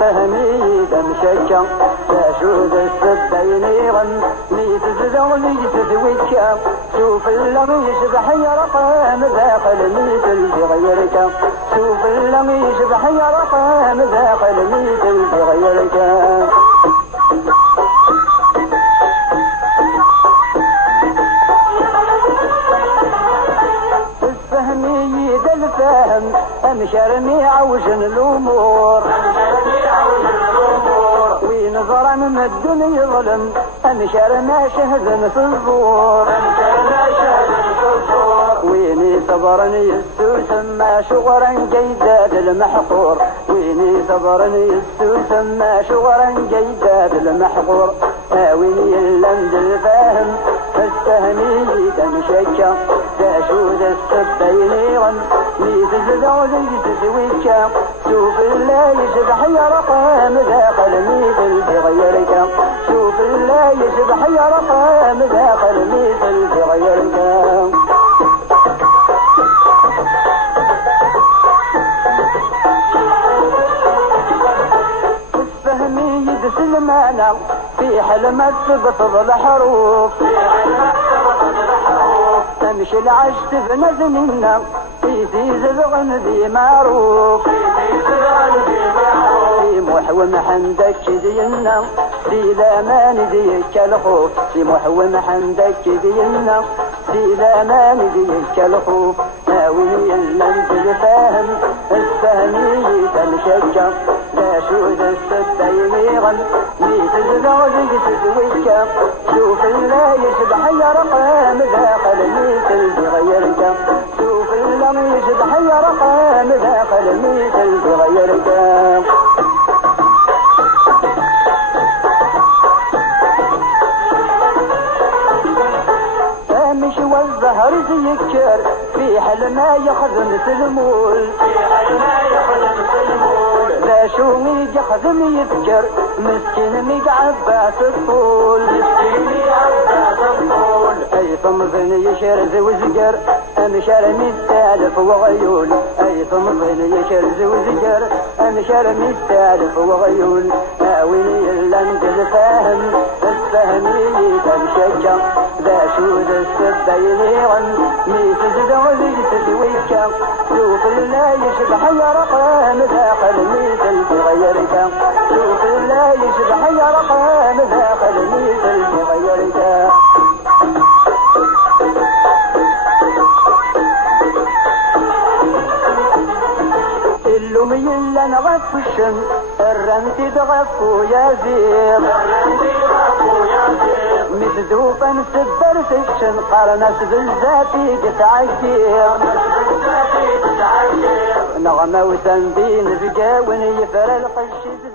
فهمي دم شجع تشود السبين غن ميت زدوني تثويك شوف اللم يشبح يرقام ذاقل ميت الغيرك شوف اللم يشبح يرقام ذاقل ميت الغيرك الفهمي ذا الفهم أمشرني عوجن الأمور ونظر من الدنيا ظلم أمشر ما شهد في الزور ويني صبرني السوس ما شغرا جيداد المحقور ويني صبرني السوس ما شغرا جيداد المحقور ويني اللمد الفاهم فاستهمي تمشيك تشود السبين غن ميت زدولي تسويك شوف الله يشبح يرقام ذاقل ميت بغيرك شوف الله يشبح يرقام ذاقل ميت بغيرك الفهمي يدس المعنى في حلمة بفضل الحروف تمشي العشت بنزلنا في سيز الغنذي معروف في محوم حمدك دينا في الامان ديك الخوف في محوم حمدك دينا في الامان ديك الخوف ناوي اللمس الفاهم الفهمي تمشجع لا شود السبين غن ميت زلوزي تسويك شوف الله يشبح يرقام ذاقل ميت بغيرك شوف الله يشبح يرقام ذاقل ميت بغيرك مش والزهر يكر في حل ما يخدم سلمول لا شو ميج يخدم يذكر مسكين ميج عباس الطول اي طمظن يشرز وزقر امشار مستالف وغيول اي طمظن يشرز وزقر امشار مستالف وغيول اويني اللمد الفاهم الفهمي تمشجع ذا شود السبين غن ميت زدولي تسويك شوف الله يشبح يرقام ذاقل ميت بغيرك شوف الله يشبح يرقام ذاقل ميت بغيرك اللومي اللي نغف الشم الرمت تغفو يا زير مذوبا سبر في الشن قرنس بالذاتي تتعجير نغمة وتنبين بجاون يفر القش